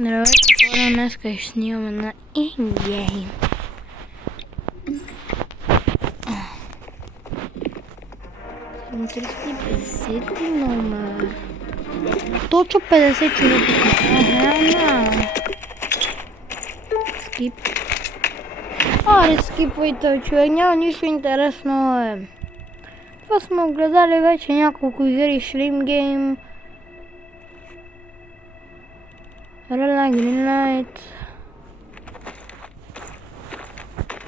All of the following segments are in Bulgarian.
Здравейте, хора, днеска ще снимаме на InGame. 350 номер. Точно 50 човека. Скип. Аре, скипвайте, човек, няма нищо интересно. Това сме огледали вече няколко игри. Shrimp Game, Red Light, Green Light,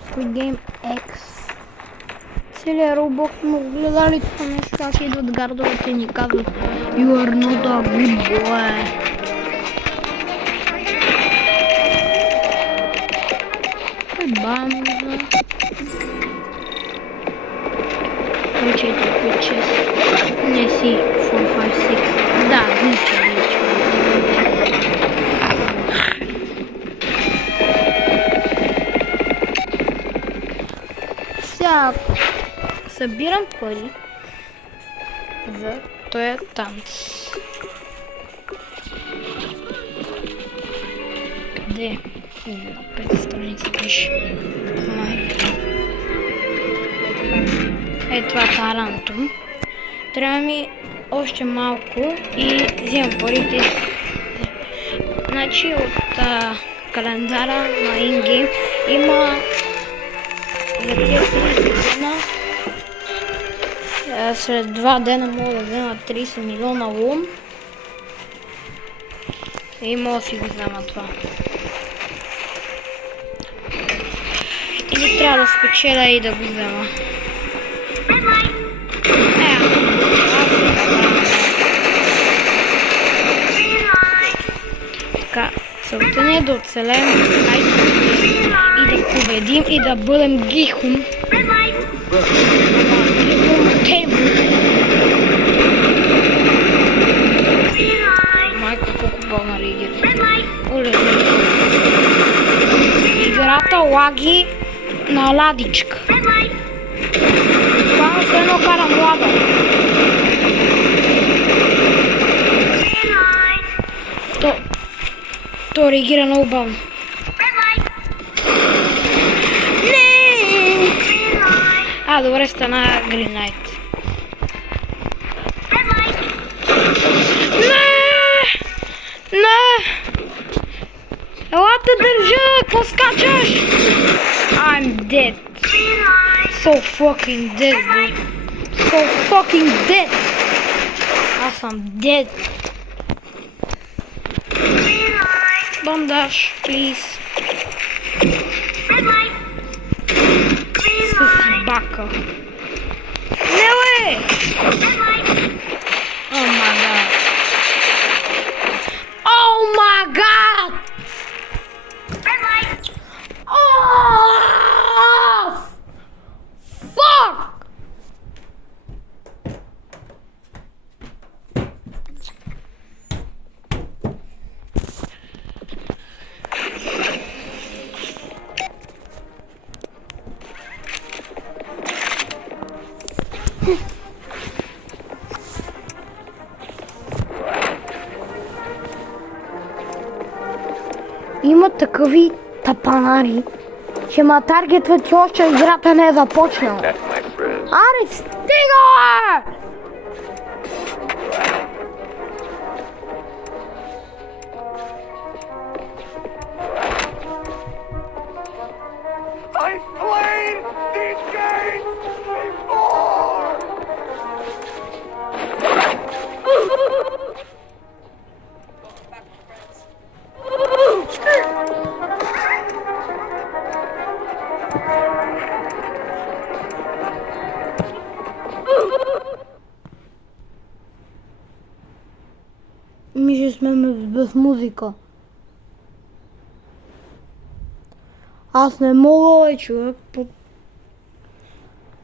Squid Game X. Целият Roblox сме огледали това нещо, как идват гардовете и ни казват You are not a good boy. Бамза. Включайте 5-6. Не си 4-5-6. Да, глича. Сега събирам пари за този танц. Къде? На 5 страница пише. Е, това таранто. Трябва ми още малко и взимам парите. Значи от календара на InGame има за тия 30 дена. След 2 дена мога да взема 30 милиона лун. И мога да си го взема това. Или трябва да спечеля и да го взема. Така, целта ни е да оцелеем и да победим и да бъдем гихум. Майко, колко болно реагирате. Играта лаги на ладичка. Това е едно карам лада. То реагира много бавно. Добре, стана Green Light. Не! Ела те държа! Какво скачаш? I'm dead. So fucking dead, bro. So fucking dead. Аз съм dead. Бандаж, please. Бака. Не, бе! О, май гад! О, май гад! О! Фак! Има такъви тапанари, че ма таргетват и още играта не е започнала. Аре, стига! I've played these games before! Ми ще сме без музика. Аз не мога, човек.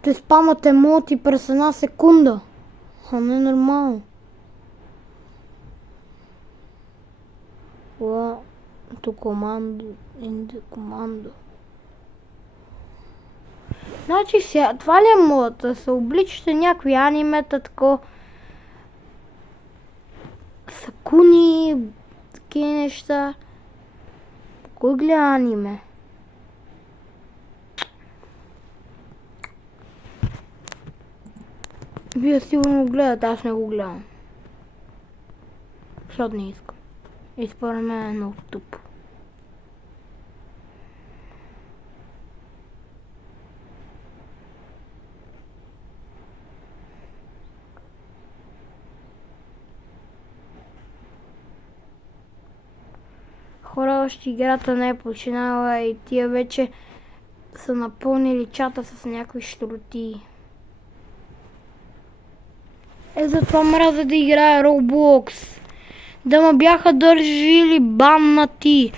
Те спамате моти през една секунда. А не е нормално. Командо. Командо. Значи сега, това ли е модата? Се обличате някакви анимета, тако сакуни, такива неща. Кой гледа аниме? Вие сигурно го гледате, аз не го гледам. Защото не искам. И според мен е много тъпо. Хора, още играта не е починала и тия вече са напълнили чата с някакви щуротии. Затова мразя да играя Roblox. Да ме бяха държили баннати.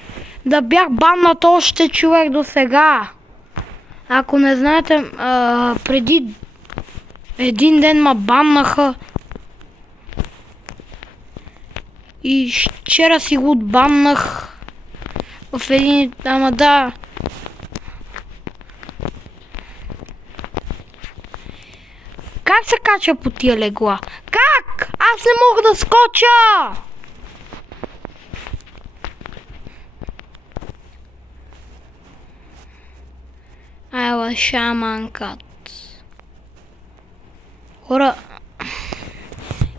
Да бях баннат още човек до сега. Ако не знаете, преди един ден ме баннаха. И вчера си го отбаннах. В един... Ама да. Как се кача по тия легла? Как? Аз не мога да скоча! Айла шаманкат. Хора...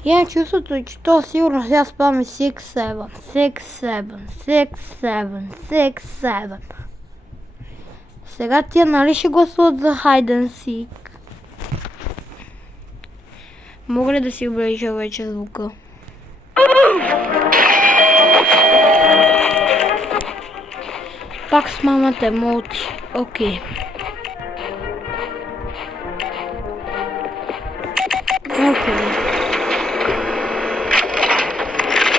Имам чувството, че то сигурно сега спаме 6-7. Сега тия нали ще гласуват за Hide and Seek? Мога ли да си облежа вече звука? Пак с мамата мълчи. Окей.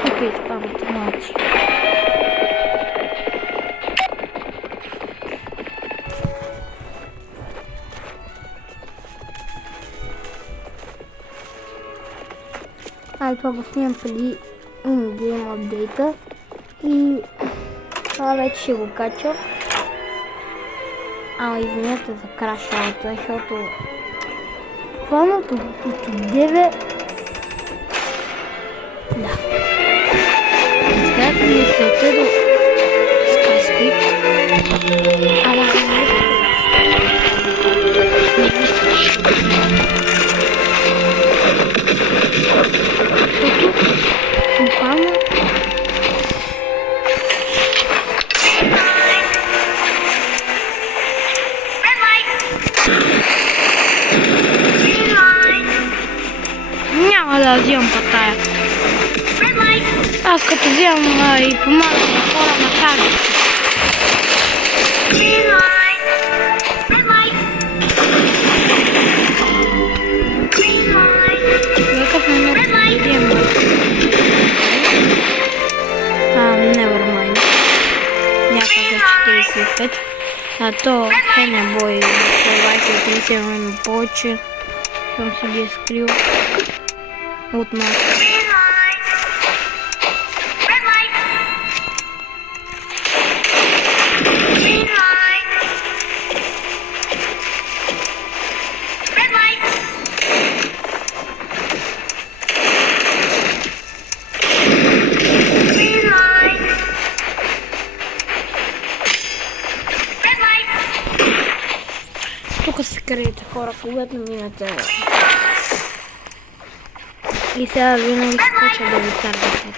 Окей, с мамата мълчи. Това го снимам преди in-game апдейта и това вече ще го кача. Ама извинете за крашалата, защото планото от 9... Да. Сега ми е целта до Skyscript. Ама не мислиш. Буквално няма да взимам по тая. Аз като взимам и помагам на хора на тази. Какъв не много видим. Nevermind. Някъде 45. А то Хенебой 23 време повече. Съм си ги скрил от нас. Тук се криете хора, когато минете. И сега винаги скоча да ви таргетят.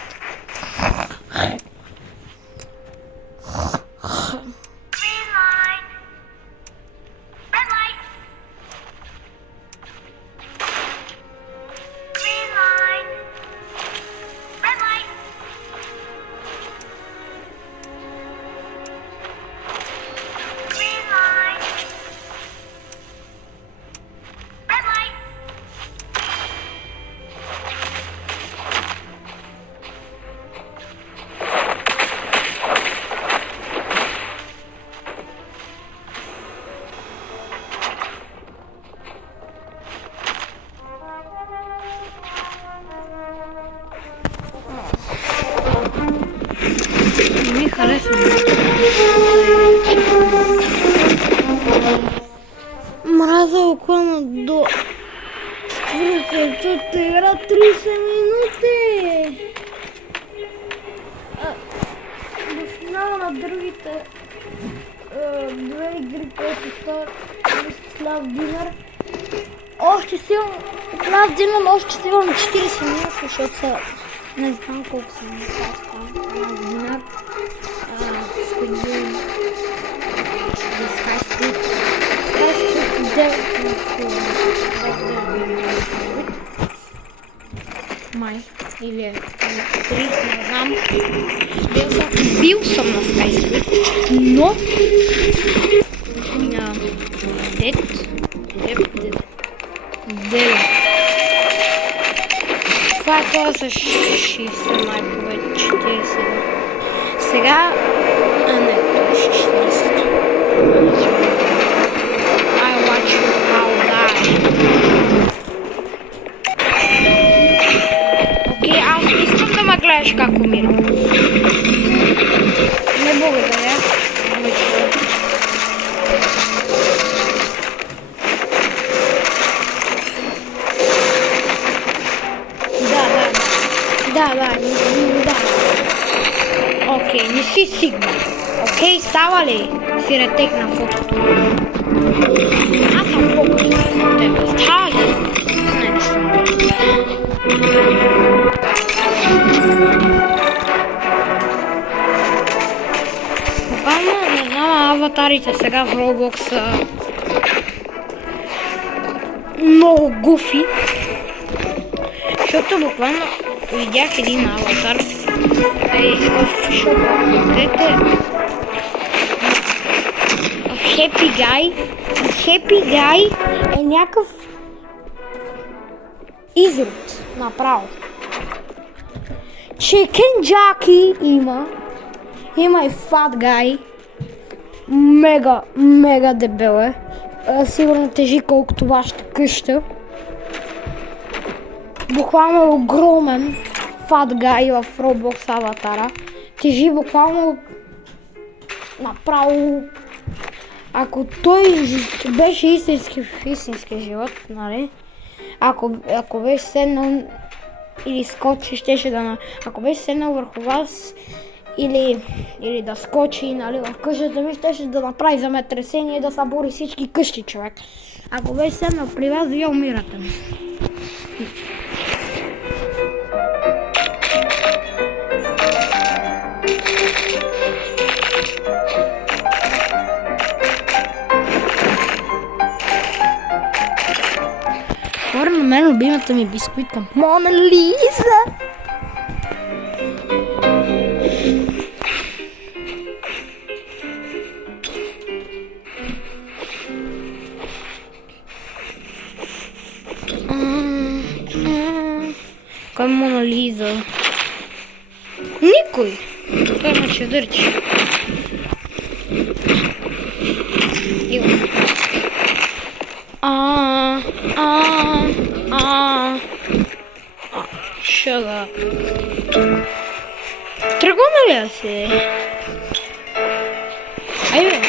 Ми харесва. Мраза около до... Защото игра 30 минути. До финала на другите две игри, които са Last Dinner. Още сигурно, Last Dinner още сигурно 40 минути, защото са, не знам колко са минути там, Last Dinner. Squid Game, Sky Squid, 9 минути. Май, или 3, не знам. Бил съм на Sky Squid, но това е това с 60 лайкове, 40. Сега, не, това е 40. I watch you all die. Окей, аз не искам да ме гледаш как умирам. Не благодаря. Да. Окей, не си Сигма. Окей, става ли? Си ретек на фотото. Аз съм по-късно от тебе. Става ли? Не съм. Буквално, не знам, аватарите сега в Roblox са много гуфи. Защото буквално видях един аватар в шопа, където Happy Guy е някакъв изрод направо. Chicken Jockey има и Fat Guy, мега дебел е, сигурно тежи колкото вашата къща. Буквално е огромен Fat Guy в Roblox аватара. Тежи буквално направо. Ако той беше истински в истински живот, нали? Ако беше седнал или скочи, щеше да... Ако беше седнал върху вас или да скочи, нали, в къщата ми, щеше да направи земетресение и да събори всички къщи, човек. Ако беше седнал при вас, вие умирате. Хора, на мен любимата ми бисквитка Мона Лиза. Кой е Мона Лиза? Никой! Той ме чедърчи. Shut up. Тръгваме ли да се? Айде.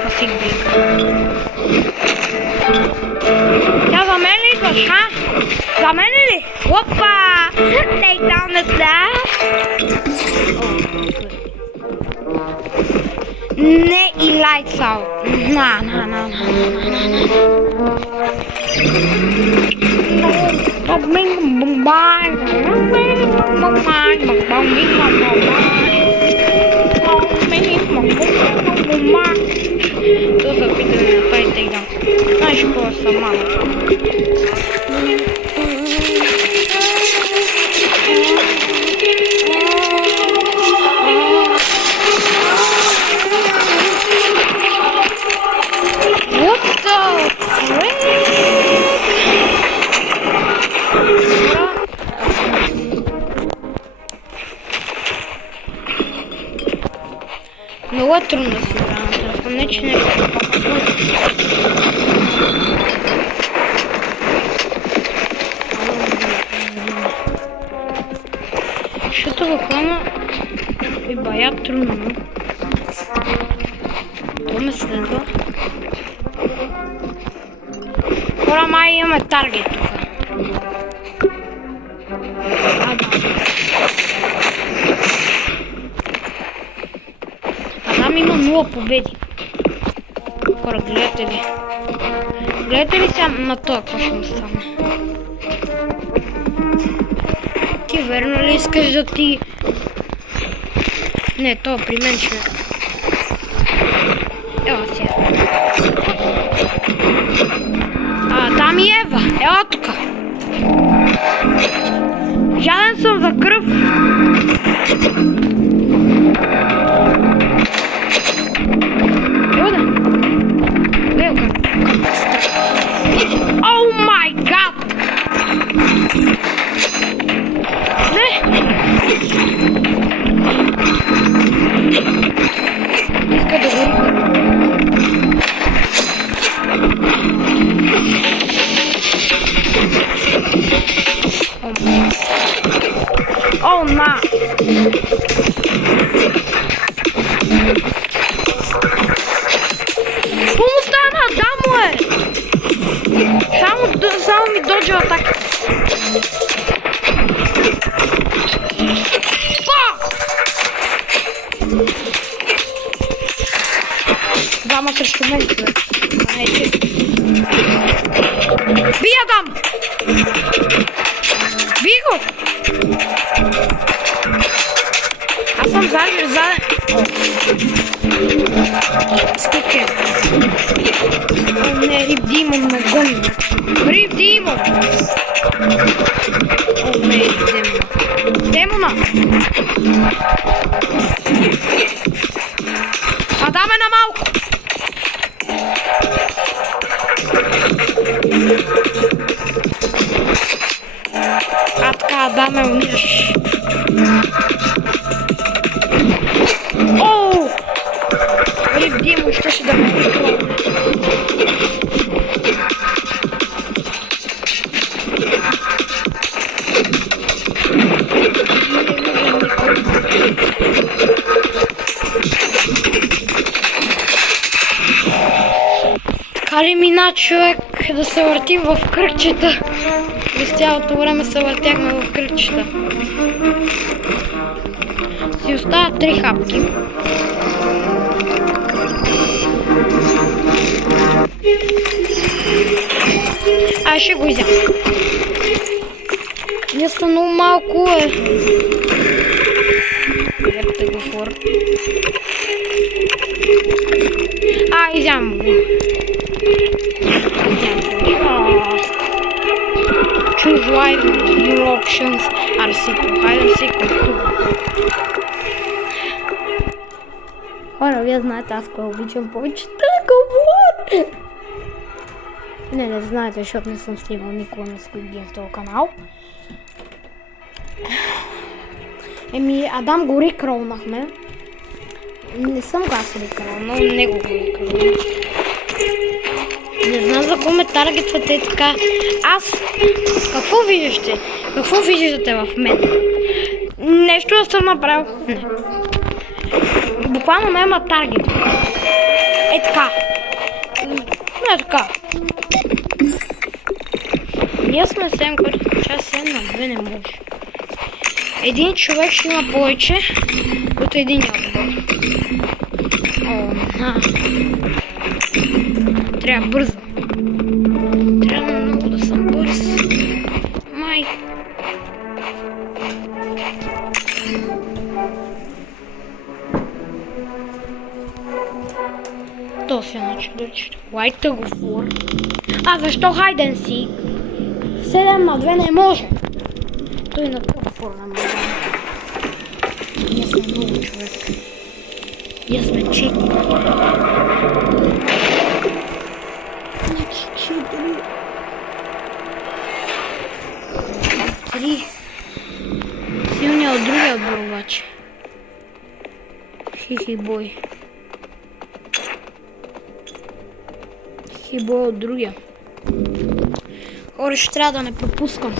Спасих бик. Тя за мен ли идваш, ха? За мен ли? Опа! Lay down the glass. Не и lights out. На. То се опитаме да направи тейкдаун. Знаеш какво съм малък. What the frick? Много е трудно да си игра на телефон, не че нещо по-хубаво. Защото буквално е бая трудно. Това ме следва. Хора, май имаме таргет тук. било победи. Хора, гледате ли? Гледате ли сега на това, какво ще му стане? Ти верно ли искаш да ти... Не, то при мен ще... Ева сега. Там и Ева. Ела тука. Жаден съм за кръв. Ева да. Ева как става. О май гад! Не! Иска да гори. О, на! Какво му стана? Да му е! Само ми доджа атака. Двама срещу мен, човек. Това не е чисто. Бия там! Бий го! Аз съм заден. Скипке. О, не, Рип Димон ме гони. Рип Димон! О, не, Рип Демона. Демона! Адаме на малко! Така, Адаме, умираш. Оу! Рип Димон ще да ме прикрова. Така ли мина, човек, да се въртим в кръгчета? През цялото време се въртяхме в кръгчета. Си остават 3 хапки. Ай, ще го изям. Ясно, много малко е. Епте го фор. Изям го. Choose life, your options are simple. Hide and seek or two. Хора, вие знаете, аз кой обичам повече тъговор. Не знаете, защото не съм снимал никога на Squid Game в този канал. Адам го рекролнахме. Не съм го аз рекролнал, не го рекролнал. Не знам за какво ме таргетвате така. Аз... Какво виждате? Какво виждате в мен? Нещо да съм направил? Не. Буквално ме има таргет. Е така. Не така. Ние сме 7, който час 7 на 2 не може. Един човек ще има повече от един отбор. Трябва бързо. Трябва много да съм бърз. Май. То се начин да чета. White Tug-of-War. Защо Hide and Seek? 7 на 2 не може. Той на Tug-of-War не може. Ние сме много човек. Ние сме 4. Три. Силният от другия отбор обаче. Хихи бой. Хихи бой от другия. Хора, ще трябва да не пропускам.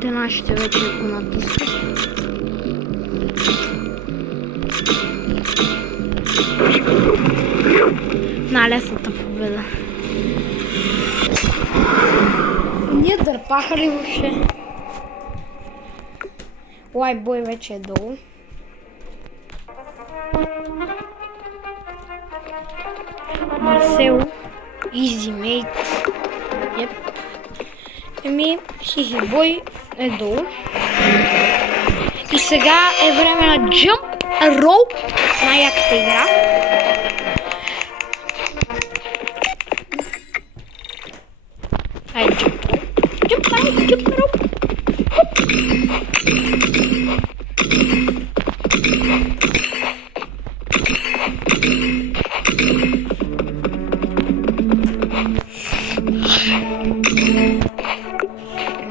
Те нашите вече го натискат. На лесната победа. Дърпаха ли въобще? Лайбой вече е долу. Марсело. Easy mate. Yep. Еми, Хихибой е долу. И сега е време на Jump Rope, най-яката игра. Айде, Jump Rope.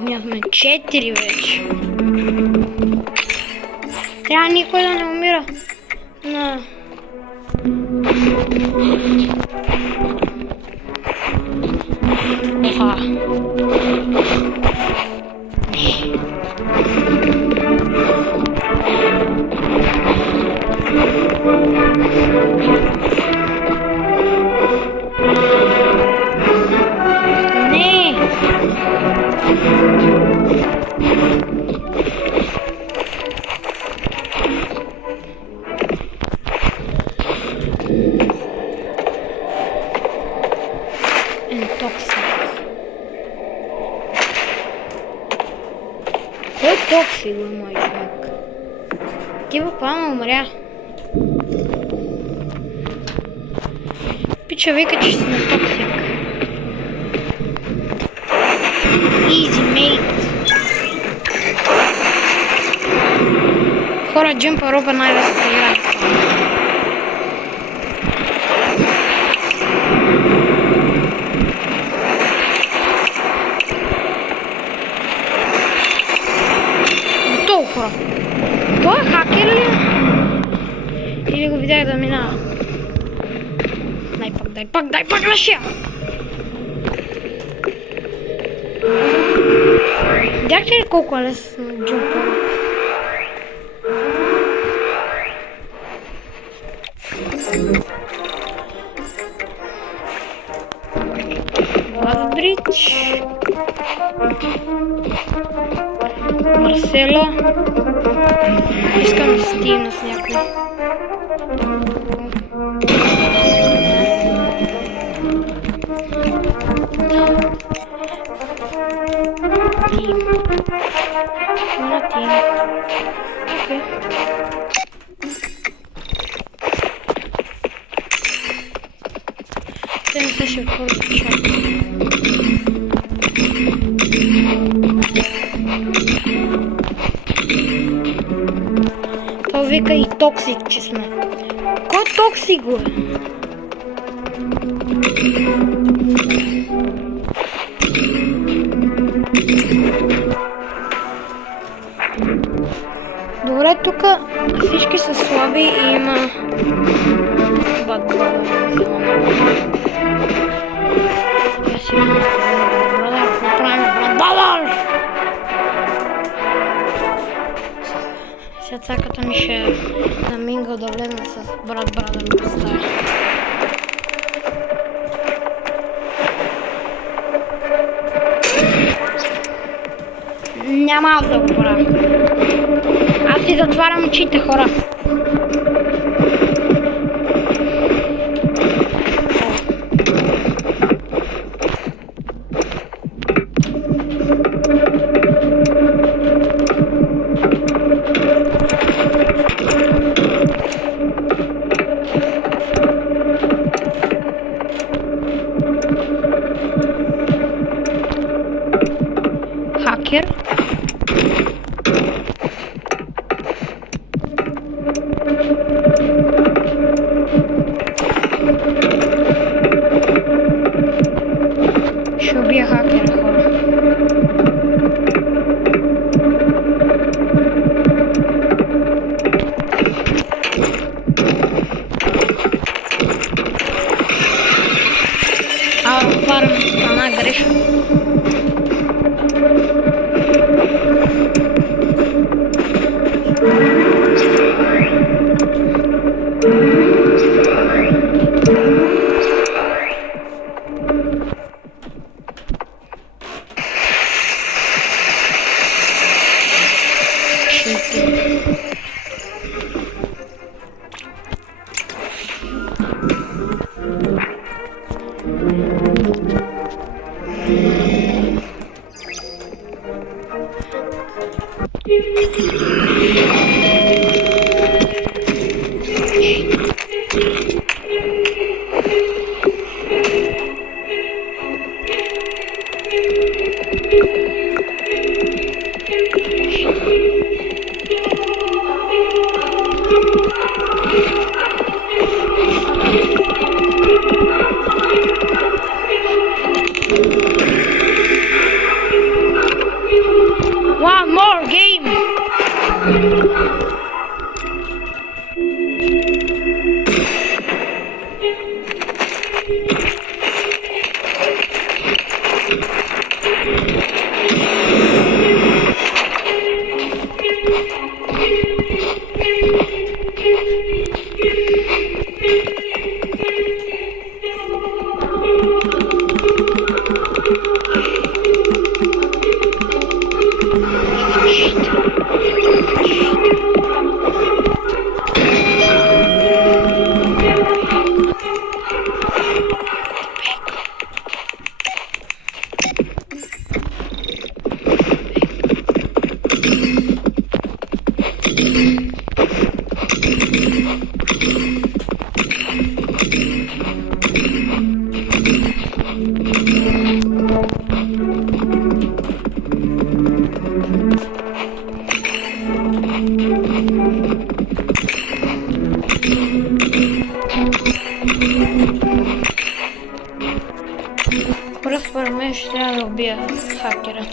Ние сме 4 вече. Трябва никой да не умира. Оха. Не. Кой токсик го мой човек? Ти буквално умря. Пича вика, че си на токсик. Easy mate. Хора, Jump Rope най-лесната игра. Хора. Той е хакер ли? Или го видях да минава? Дай пак нашия! Видяхте ли колко е лесно джумпа? Лазбридж. Марсело. Искам да стигна с някой. Тим. На тим. Окей. Те не се ще ходят в чат. Той вика и токсик, че сме. Кой токсик го е? Добре, тук всички са слаби и има бадбол. Я си брадър, какво правим? Брадър! Сега цаката ми ще на Минго да влезна с брат да ми поставя. Няма аз да го правя. Аз си затварям очите, хора. Хакер. Ще убия хакера, хора. Фарм стана грешно. Просто според мен ще трябва да убия хакера.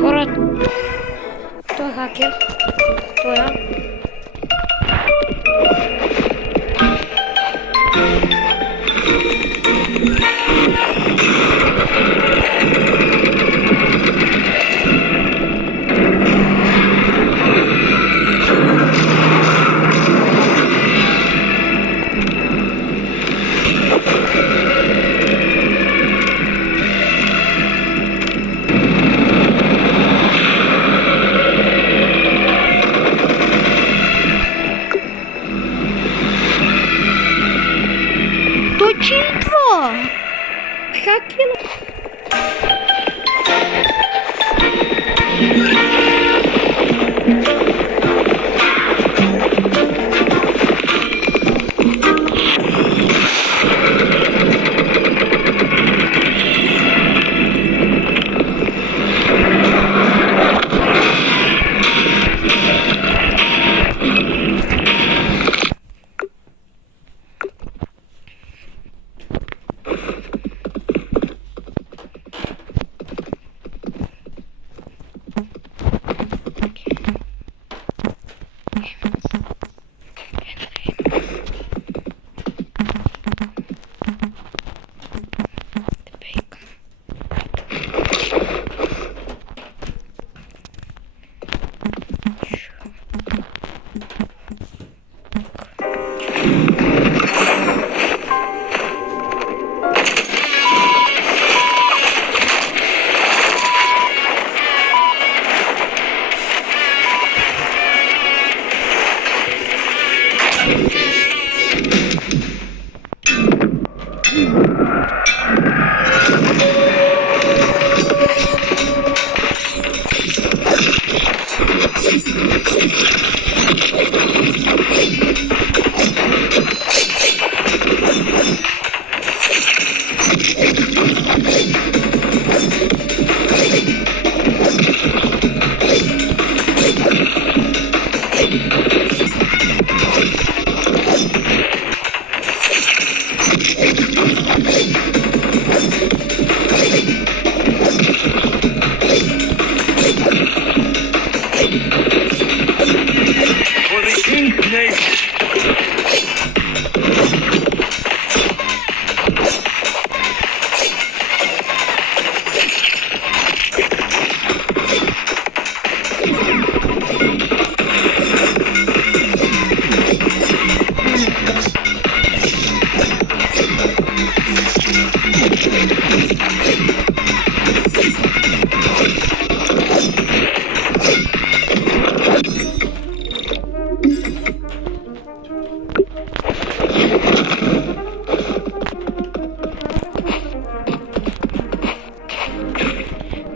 Хора, той е хакер. Той е. Той читва! Хакер! For the Ink Nation.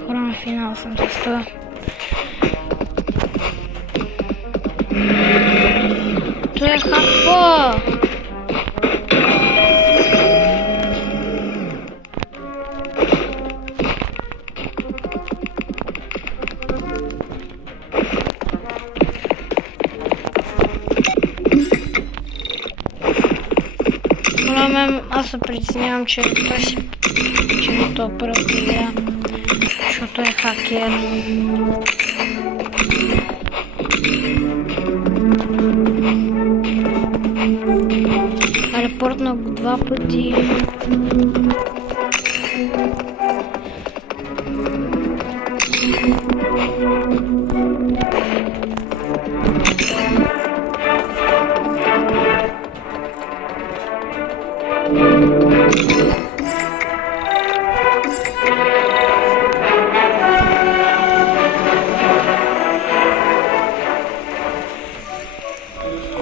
Хора, на финал съм доста. Той е хаква! Аз се притеснявам, че той си печели това първата игра, защото е хакер. Репортнах го 2 пъти.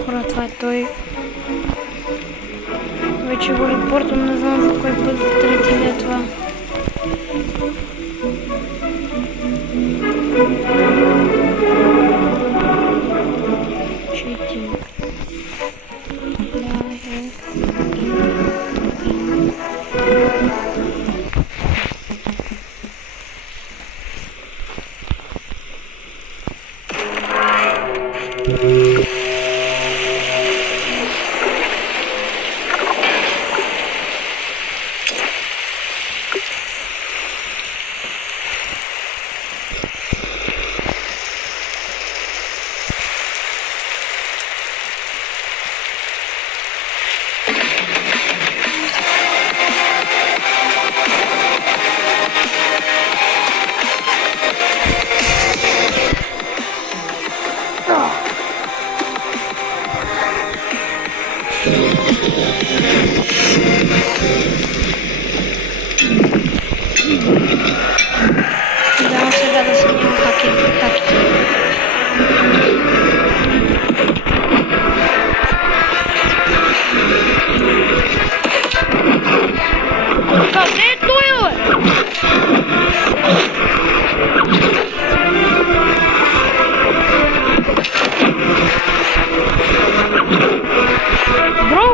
Хора, това е той. Вече го репортвам, не знам за кой път, за трети ли е това. Читим. Да, сега да снимам хаките. Къде е той, бе? Бро!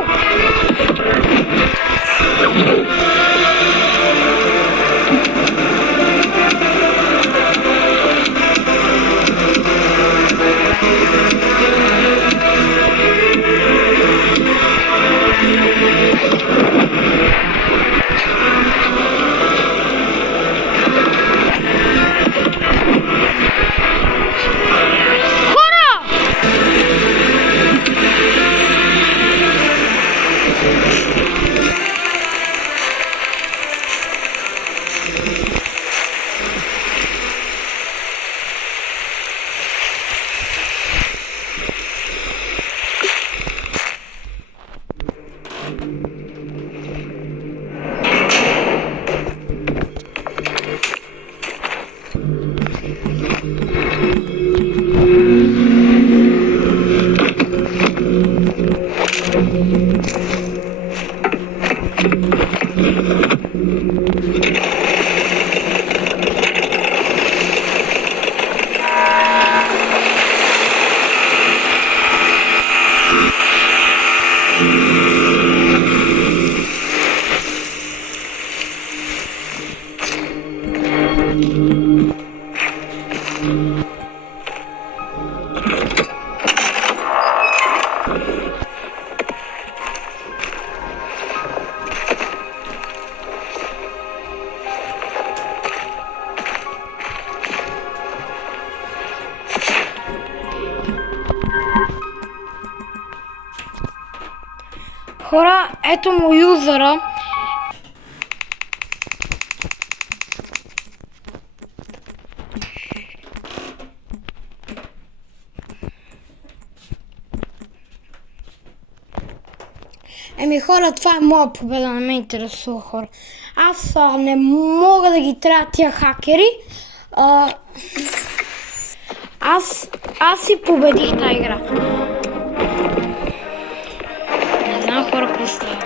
Хора, ето му юзера. Еми хора, това е моя победа, не ме интересува, хора. Аз не мога да ги трябва тия хакери. Аз си победих тази игра. Не знам хора какво става.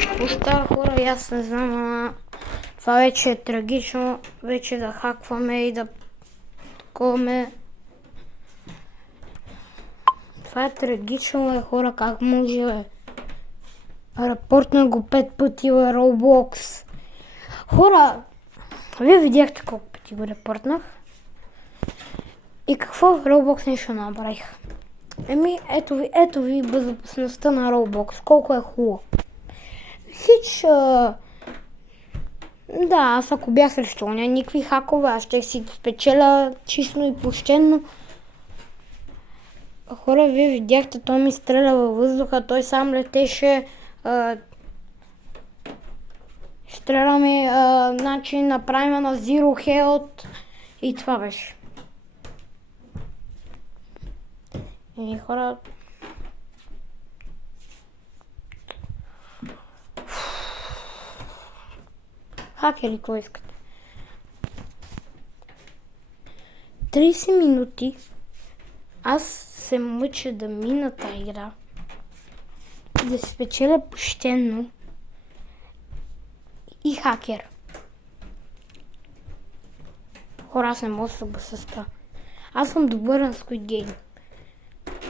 Какво става хора, и аз не знам, ама това вече е трагично, вече да хакваме и да таковаме. Това е трагично, хора, как може, бе? Репортна го 5 пъти, бе, Roblox. Хора, вие видяхте колко пъти го репортнах. И какво? Roblox нещо направих. Ето ви безопасността на Roblox. Колко е хубаво. Да, аз ако бях срещу никакви хакове, аз ще си спечеля честно и почтенно. Хора, вие видяхте, той ми стреля във въздуха, той сам летеше. Стреля ми, значи направим на Zero Health и това беше. И хора... Хакери, какво искате? 30 минути аз се мъча да мина тази игра, да се спечеля почтенно и хакер. Хора, аз не мога да се съглася с това. Аз съм добър на Squid Game.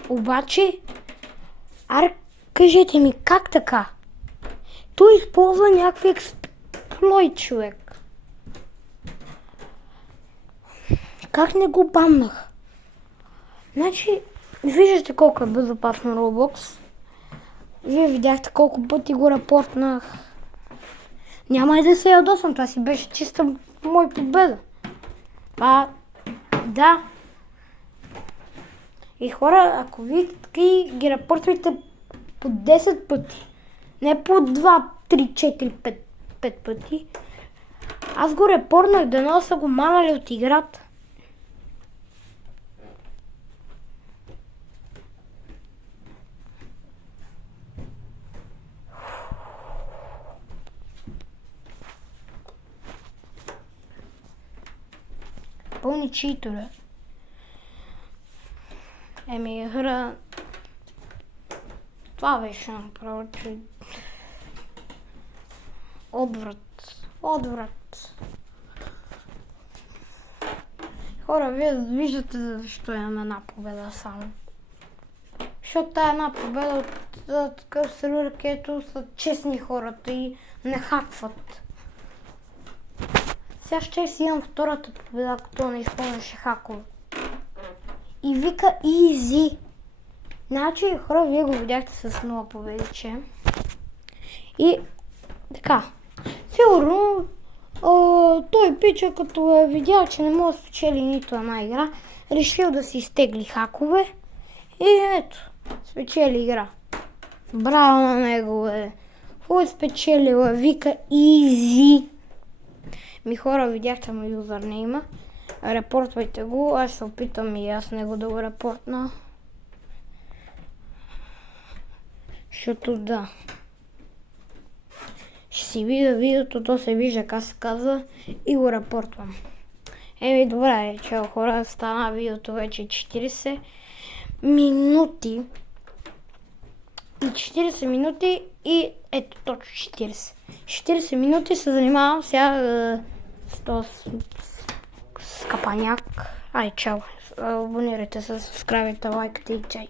Обаче, кажете ми, как така? Той използва някакви експлойт, човек. Как не го бамнах? Значи, виждате колко е безопасно Roblox. Вие видяхте колко пъти го рапортнах. Няма и да се ядосвам, това си беше чиста мой победа. Да. И хора, ако вие таки ги рапортвайте по 10 пъти, не по 2, 3, 4, 5 пъти, аз го репортнах, дано са го манали от играта. Пълни читове. Хора... Това беше направо, че... Отврат. Хора, вие виждате защо имам една победа само. Защото тая една победа от такъв сервер, където са честни хората и не хакват. Сега ще си имам втората победа, като не изпълняше хакове. И вика easy. Значи, хора, вие го видяхте с нова победиче. И така. Сигурно той пича, като е видял, че не може да спечели нито една игра, решил да си изтегли хакове. И ето, спечели игра. Браво на него, Кой спечелила? Вика easy. Хора, видяхте му юзернейма. Репортвайте го, аз се опитам и аз него да го репортна. Защото да. Ще си видя видеото, то се вижда как се казва и го репортвам. Добре, чао хора, стана видеото вече 40 минути. И 40 минути и ето точно 40. 40 минути се занимавам сега с капаняк. Чао. Абонирайте се, субскрайбайте, лайкайте и чай.